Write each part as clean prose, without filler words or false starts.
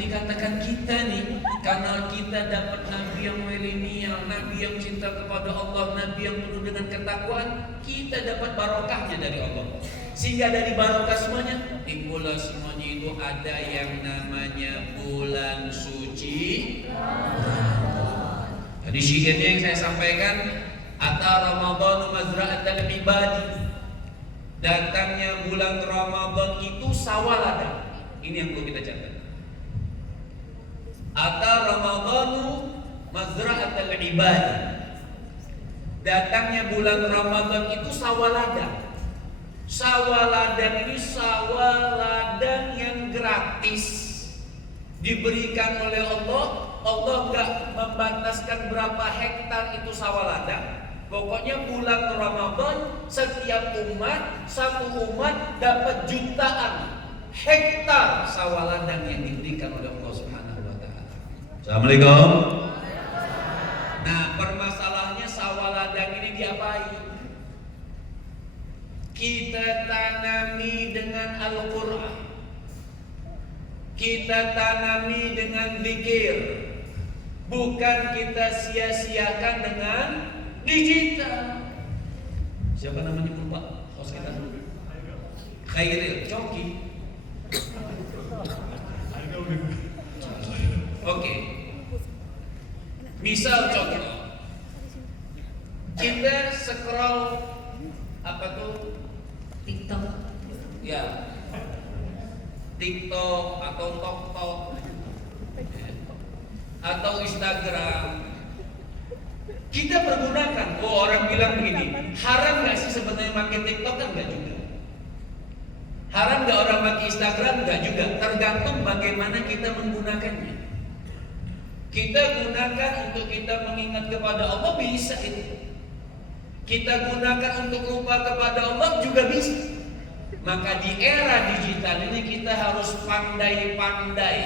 dikatakan kita nih, karena kita dapat nabi yang milenial, nabi yang cinta kepada Allah, nabi yang penuh dengan ketakwaan, kita dapat barokahnya dari Allah. Sehingga dari barokah semuanya, di bulan semuanya itu ada yang namanya bulan suci. Jadi syairnya yang saya sampaikan, Ata Ramadhanu mazra'atal ibadi. Datangnya bulan Ramadan itu sawalada. Ini yang perlu kita catat. Ata Ramadhanu mazra'atal ibadi. Datangnya bulan Ramadan itu sawalada. Sawaladan ini sawaladan yang gratis diberikan oleh Allah. Allah enggak membataskan berapa hektar itu sawaladan. Pokoknya bulan Ramadan setiap umat, satu umat dapat jutaan hektar sawaladang yang diberikan oleh Allah Subhanahu wa taala. Assalamualaikum. Nah, permasalahannya sawaladang ini diapain? Kita tanami dengan Al-Qur'an. Kita tanami dengan zikir. Bukan kita sia-siakan dengan digital. Siapa namanya lupa? Host kita dulu. Khairil Coki. Oke. Misal contoh, kita scroll apa tuh? TikTok. Ya. TikTok atau TokTok atau Instagram. Kita pergunakan. Oh, orang bilang begini, haram nggak sih sebenarnya pakai TikTok? Kan nggak juga. Haram nggak orang pakai Instagram? Nggak juga. Tergantung bagaimana kita menggunakannya. Kita gunakan untuk kita mengingat kepada Allah, bisa itu. Kita gunakan untuk lupa kepada Allah juga bisa. Maka di era digital ini kita harus pandai-pandai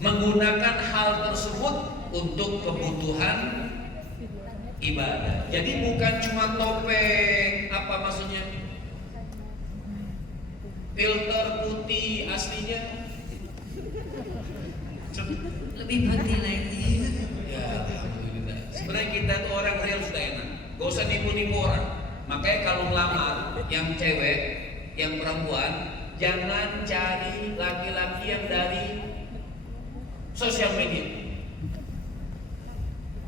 menggunakan hal tersebut untuk kebutuhan ibadah. Jadi bukan cuma topeng, apa maksudnya? Filter putih aslinya Lebih putih lagi. ya, alhamdulillah. Sebenarnya kita tuh orang real sudah enak. Gak usah nipu-nipu orang. Makanya kalau melamar yang cewek, yang perempuan, jangan cari laki-laki yang dari sosial media.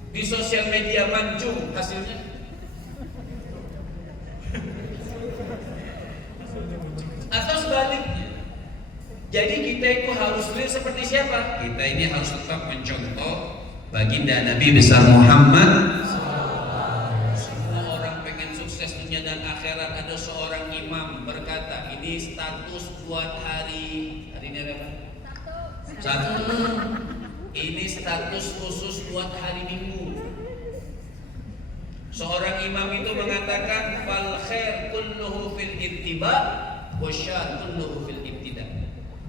Di sosial media mancung hasilnya. Atau sebaliknya. Jadi kita itu harus real seperti siapa? Kita ini harus tetap mencontoh baginda Nabi besar Muhammad. Semua orang pengen sukses dunia dan akhirat. Ada seorang imam berkata, ini status buat hari ini apa? Satu. Ini status khusus buat hari Minggu. Seorang imam itu mengatakan, fal khair kulluhu fil ittiba wa syarr kulluhu fil ibtida.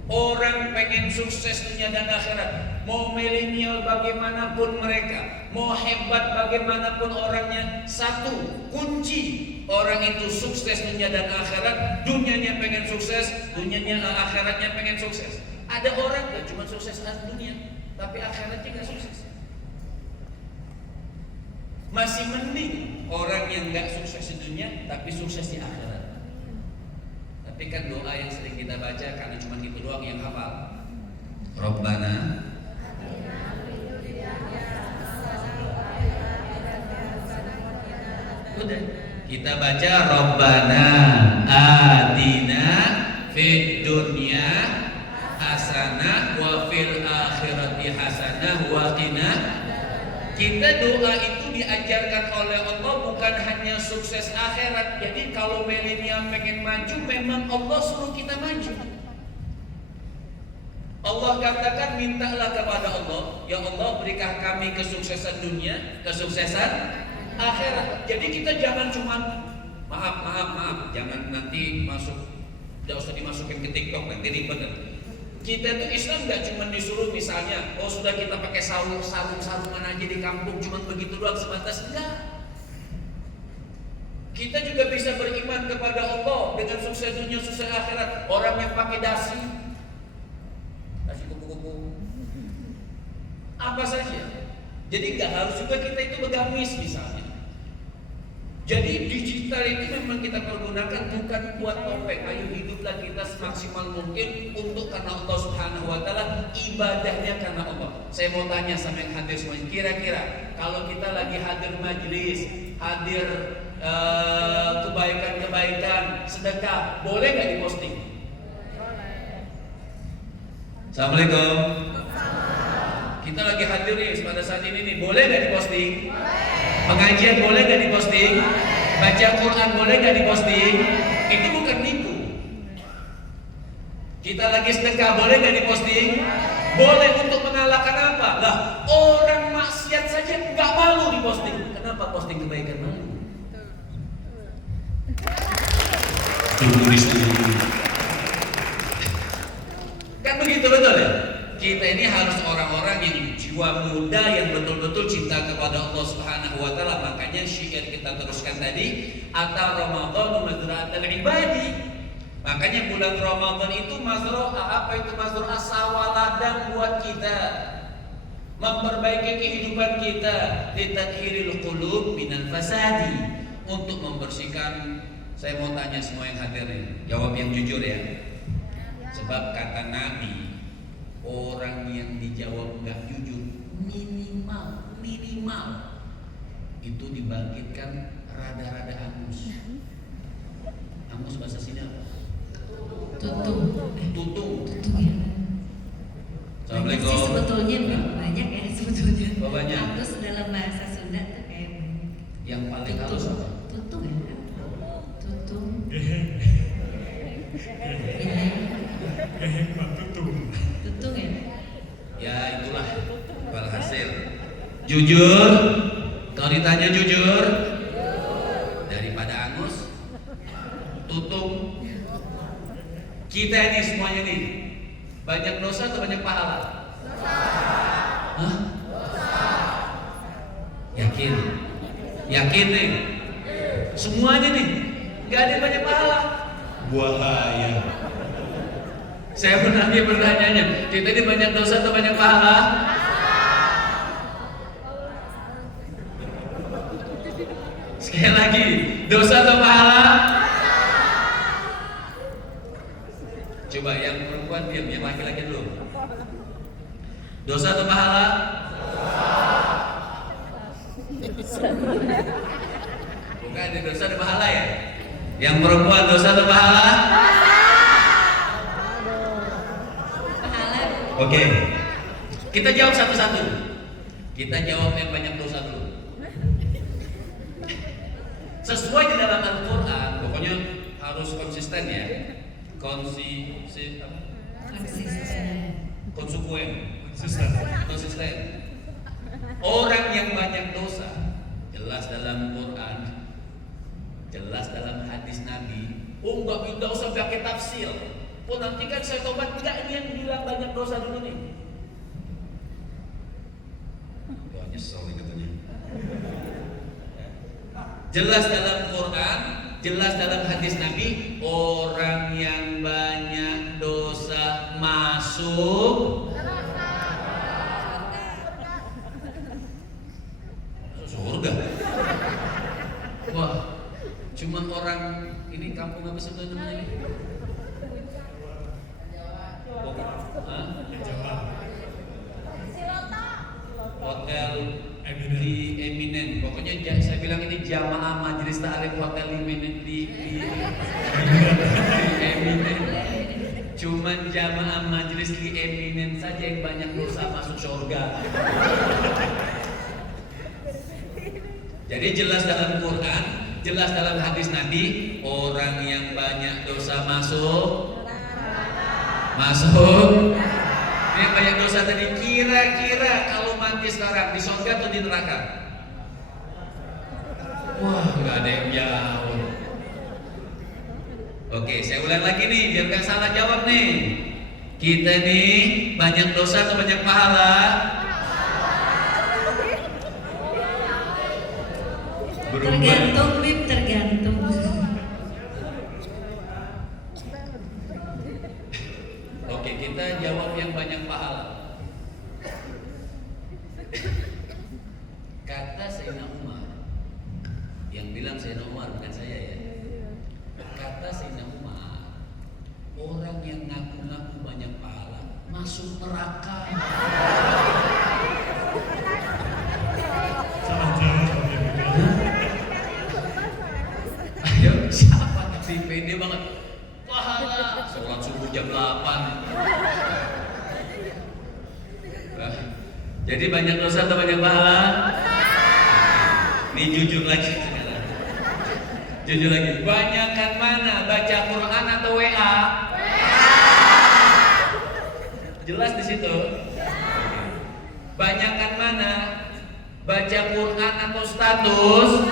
Orang pengen sukses dunia dan akhirat, mau milenial bagaimanapun mereka, mau hebat bagaimanapun orangnya, satu kunci orang itu sukses dunia dan akhirat. Dunianya pengen sukses, dunianya akhiratnya pengen sukses. Ada orang gak cuma sukses dunia, tapi akhiratnya gak sukses. Masih mending orang yang gak sukses di dunia tapi sukses di akhirat. Tapi kan doa yang sering kita baca karena cuma itu doang yang hafal. Rabbana udah kita baca Rabbana atina fid dunya hasanah wa fil akhirati hasanah wa qina. Kita doa itu diajarkan oleh Allah bukan hanya sukses akhirat. Jadi kalau milenial pengen maju, memang Allah suruh kita maju. Allah katakan, mintalah kepada Allah, ya Allah berikan kami kesuksesan dunia, kesuksesan akhirat. Jadi kita jangan cuma maaf, jangan nanti masuk, tidak usah dimasukin ke TikTok nanti ribet. Kita tuh Islam nggak cuma disuruh misalnya, oh sudah kita pakai sarung-sarungan aja di kampung, cuma begitu doang sebatas, enggak. Kita juga bisa beriman kepada Allah dengan sukses dunia, sukses akhirat. Orang yang pakai dasi kupu-kupu, apa saja. Jadi nggak harus juga kita itu begamis misalnya. Jadi digital itu memang kita pergunakan bukan buat topeng. Ayo hiduplah kita semaksimal mungkin untuk karena Allah Subhanahu Wa Taala, ibadahnya karena Allah. Saya mau tanya sama yang hadir semuanya, kira-kira kalau kita lagi hadir majelis, hadir kebaikan-kebaikan, sedekah, boleh nggak diposting? Assalamualaikum. Kita lagi hadir nih pada saat ini nih, boleh nggak diposting? Pengajian boleh nggak diposting? Baca Quran boleh nggak diposting? Itu bukan nipu. Kita lagi sedekah boleh nggak diposting? Boleh, untuk mengalahkan apa? Lah, orang maksiat saja nggak malu diposting. Kenapa posting kebaikan malu? Kan begitu, betul ya? Kita ini harus orang-orang yang jiwa muda, yang betul-betul cinta kepada Allah Subhanahu Wa Taala. Makanya syair kita teruskan tadi, Ata Ramadan mazra'atul ibadi. Makanya bulan Ramadan itu mazra'ah, apa itu mazra'ah? Sawah ladang buat kita, memperbaiki kehidupan kita, litathhiril qulub minal fasadi, untuk membersihkan. Saya mau tanya semua yang hadir nih, jawab yang jujur ya. Sebab kata Nabi, orang yang dijawab nggak jujur minimal itu dibangkitkan rada-rada angus. Angus bahasa sini apa? Tutung. Ya. Assalamualaikum. Banyak sih sebetulnya, banyak ya sebetulnya. Oh, banyak. Halus dalam bahasa Sunda tuh kayak banyak. Yang paling halus apa? Tutung ya. Tutung. Tutung ya. Ya itulah walhasil. Jujur. Kalau ditanya jujur, daripada angus, tutung. Kita ini semuanya nih, banyak dosa atau banyak pahala? Hah? Yakin? Yakin nih? Semuanya nih, nggak ada yang banyak pahala. Bahaya. Saya pernah bertanya, kita ini banyak dosa atau banyak pahala? Sekali lagi, dosa atau pahala? Coba yang perempuan diam, yang laki-laki dulu. Dosa atau pahala? Bukan, ada dosa ada pahala ya? Yang perempuan dosa atau pahala? Pahala. Oke. Kita jawab satu-satu. Kita jawab yang banyak dosa dulu. Sesuai di dalam Al-Quran, pokoknya harus konsisten ya. Konsisten. Orang yang banyak dosa, jelas dalam Quran, jelas dalam hadis Nabi. Oh nggak usah pakai tafsir. Oh nanti kan saya tobat, enggak, ini yang bilang banyak dosa dulu nih. Oh nyesel nih katanya. Jelas dalam Quran, jelas dalam hadis Nabi, orang yang banyak dosa masuk surga. Wah, cuman orang ini kampung apa sebetulnya namanya ini? Hotel di Eminen. Pokoknya saya bilang ini jamaah majelis ta'lim hotel Eminen di Eminen. Cuman jamaah majelis di Eminen saja yang banyak dosa masuk surga. Jadi jelas dalam Quran, jelas dalam hadis Nabi, orang yang banyak dosa masuk. Ini banyak dosa tadi. Kira-kira kalau mati sekarang di surga atau di neraka? Wah, nggak ada yang jawab. Oke, saya ulang lagi nih, biar nggak salah jawab nih. Kita nih banyak dosa atau banyak pahala? Tergantung, Bib, tergantung. Oke, kita jawab yang banyak pahala. masuk neraka. Salah jawab. Ayo, siapa tapi pede banget. Pahala sholat subuh jam 8. Nah, jadi banyak dosa atau banyak pahala? Nih jujur lagi sekarang. Jujur lagi. Banyakan mana? Baca Quran atau WA? Jelas di situ. Banyakan mana? Baca Quran atau status?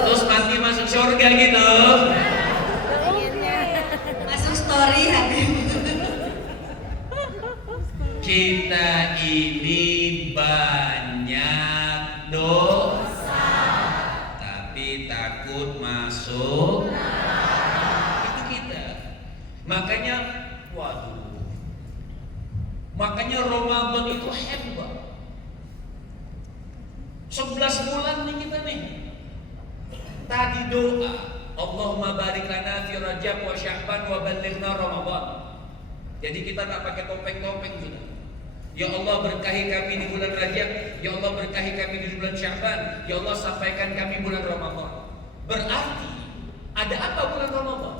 Terus mati masuk surga gitu. Masuk story Habib. Kita ini banyak dosa, tapi takut masuk. Itu kita. Makanya, waduh. Makanya Ramadan itu hebat. 11 bulan nih kita nih. Tadi doa, Allahumma barik lana fi Rajab wa Sya'ban wa ballighna Ramadan. Jadi kita tak pakai topeng-topeng sudah. Ya Allah berkahi kami di bulan Rajab, ya Allah berkahi kami di bulan Sya'ban, ya Allah sampaikan kami bulan Ramadan. Berarti ada apa bulan Ramadan?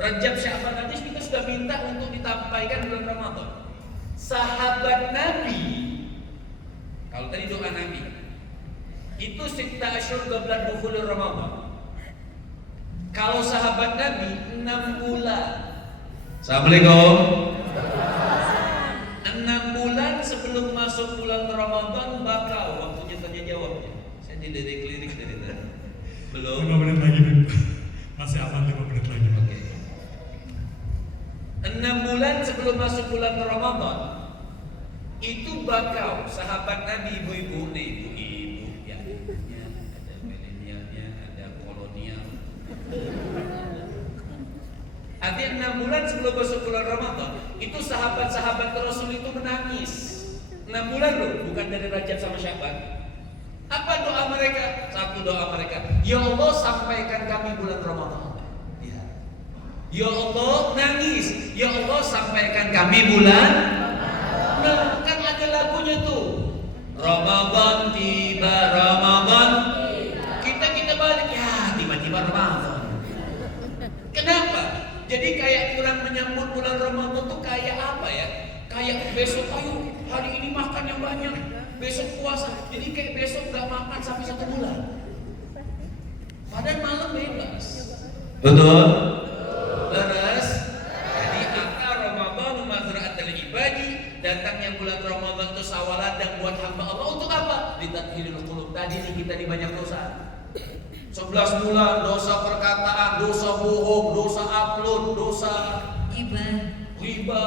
Rajab, Sya'ban nanti kita sudah minta untuk ditampaikan bulan Ramadan. Sahabat Nabi, kalau tadi doa Nabi, itu sitta asyur qabla dukhulur Ramadan. Kalau sahabat Nabi 6 bulan. Assalamualaikum. 6 bulan sebelum masuk bulan Ramadan bakal waktunya tanya jawabnya. Saya tidak lirik dari tadi. Belum. 5 menit lagi, Bib. Masih aman 5 menit lagi. Oke. 6 bulan sebelum masuk bulan Ramadan itu bakal sahabat Nabi, ibu-ibu nih, ibu-ibu ya, ada milenialnya, ada kolonial. Artinya 6 bulan sebelum masuk bulan Ramadan itu sahabat-sahabat Rasul itu menangis. 6 bulan loh, bukan dari Rajab sama Sya'ban. Apa doa mereka? Satu doa mereka, ya Allah sampaikan kami bulan Ramadan. Ya Allah nangis, ya Allah sampaikan kami bulan. Nah, kan ada lagunya tuh. Ramadan tiba, Ramadan. Kita balik ya, tiba-tiba Ramadan. Kenapa? Jadi kayak kurang menyambut bulan Ramadan tuh kayak apa ya? Kayak besok ayo hari ini makan yang banyak, besok puasa. Jadi kayak besok nggak makan sampai 1 bulan. Padahal malam bebas. Betul. Leres. Jadi akal Ramadan mazra'atul ibadi, datangnya bulan Ramadan itu sawaladang buat hamba Allah untuk apa? Litathhiril qulub. Tadi nih kita di banyak dosa. 11 bulan dosa perkataan, dosa bohong, dosa upload, dosa riba,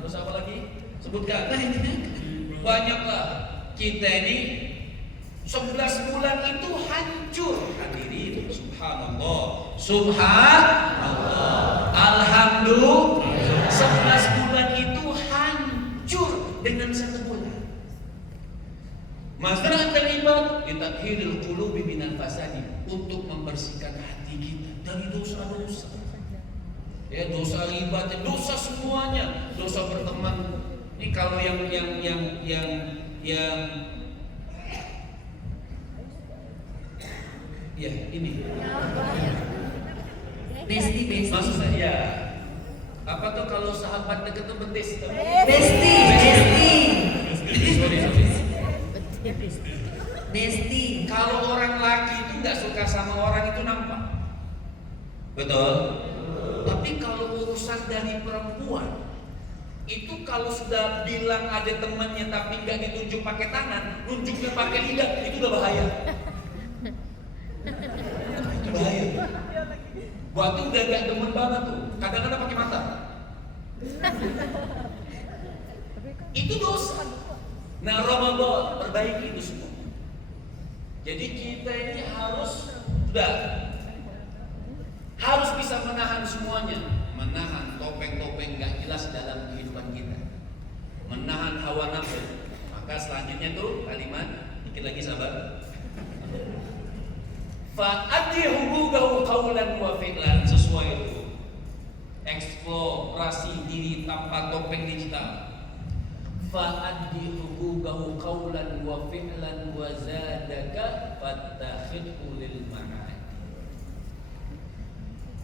dosa apa lagi? Sebutkan. Banyaklah. Kita ini 11 bulan itu hancur. Hadirin, subhanallah. Subhanallah. Alhamdulillah. 11 bulan itu hancur dengan 1 bulan. Mazra'atul ibad litathhiril qulubi minal fasadi, untuk membersihkan hati kita dari dosa-dosa. Ya, dosa riba, dosa semuanya, dosa berteman. Ini kalau yang ya ini. Besti. Maksud saya apa tuh kalau sahabat dekat tuh betis? Besti. Sorry. Besti. Kalau orang laki itu nggak suka sama orang itu nampak, betul. Tapi kalau urusan dari perempuan, itu kalau sudah bilang ada temannya tapi nggak ditunjuk pakai tangan, nunjuknya pakai lidah, itu udah bahaya. Itu bahaya. Waktu udah gak demen banget tuh, kadang-kadang pakai mata. Itu dosa. Nah, Ramadan perbaiki itu semua. Jadi kita ini harus bisa menahan semuanya, menahan topeng-topeng gak jelas dalam kehidupan kita, menahan hawa nafsu. Maka selanjutnya tuh kalimat, dikit lagi sabar. Fa'adhi hubugahu qawlan wa fi'lan, sesuai itu. eksplorasi diri tanpa topeng digital. Fa'addi huquqahu qawlan wa fi'lan wa zadaka fattakhidhu lil ma'ad.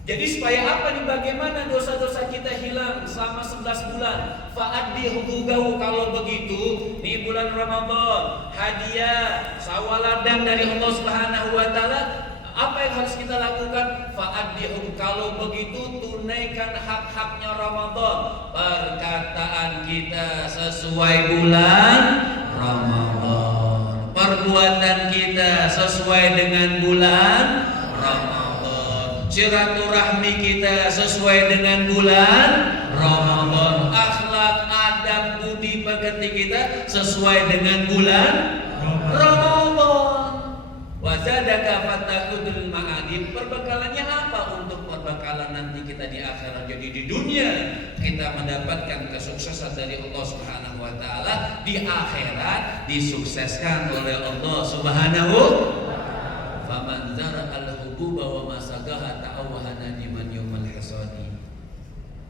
Jadi supaya apa nih, bagaimana dosa-dosa kita hilang selama 11 bulan? Fa'addi huquqahu, kalau begitu nih bulan Ramadan, hadiah sawaladang dari Allah Subhanahu wa taala, apa yang harus kita lakukan? Fa'addi huquqahu, kalau begitu tunaikan hak-haknya Ramadan. Perkataan kita sesuai bulan Ramadan, perbuatan kita sesuai dengan bulan Ramadan, silaturahmi kita sesuai dengan bulan Ramadan, akhlak, adab, budi pekerti kita sesuai dengan bulan Ramadan. Wazadaka fatakudul ma'adin. Perbekalannya apa untuk perbekalan nanti kita di akhirat? Jadi di dunia kita mendapatkan kesuksesan dari Allah Subhanahu wa taala, di akhirat disukseskan oleh Allah Subhanahu. Faman zara'al hububa wa masagaha ta'awahana liman yawmal hasadi.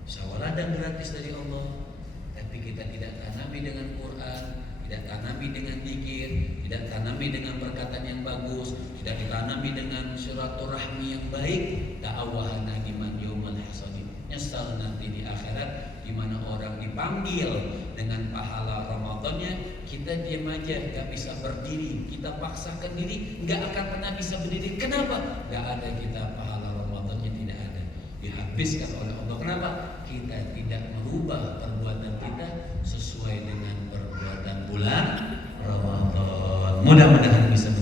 Sawaladang gratis dari Allah, tapi kita tidak tanami dengan Quran, tidak tanami dengan zikir, tidak tanami dengan perkataan yang bagus, tidak ditanami dengan silaturahmi yang baik, ta'awahana liman yawmal hasadi. Nyesal nanti di akhirat, di mana orang dipanggil dengan pahala Ramadannya, kita diam aja, gak bisa berdiri, kita paksakan diri, gak akan pernah bisa berdiri. Kenapa? Gak ada kita pahala Ramadannya, tidak ada, dihabiskan oleh Allah. Kenapa? Kita tidak merubah perbuatan kita sesuai dengan perbuatan bulan Ramadan. Mudah-mudahan bisa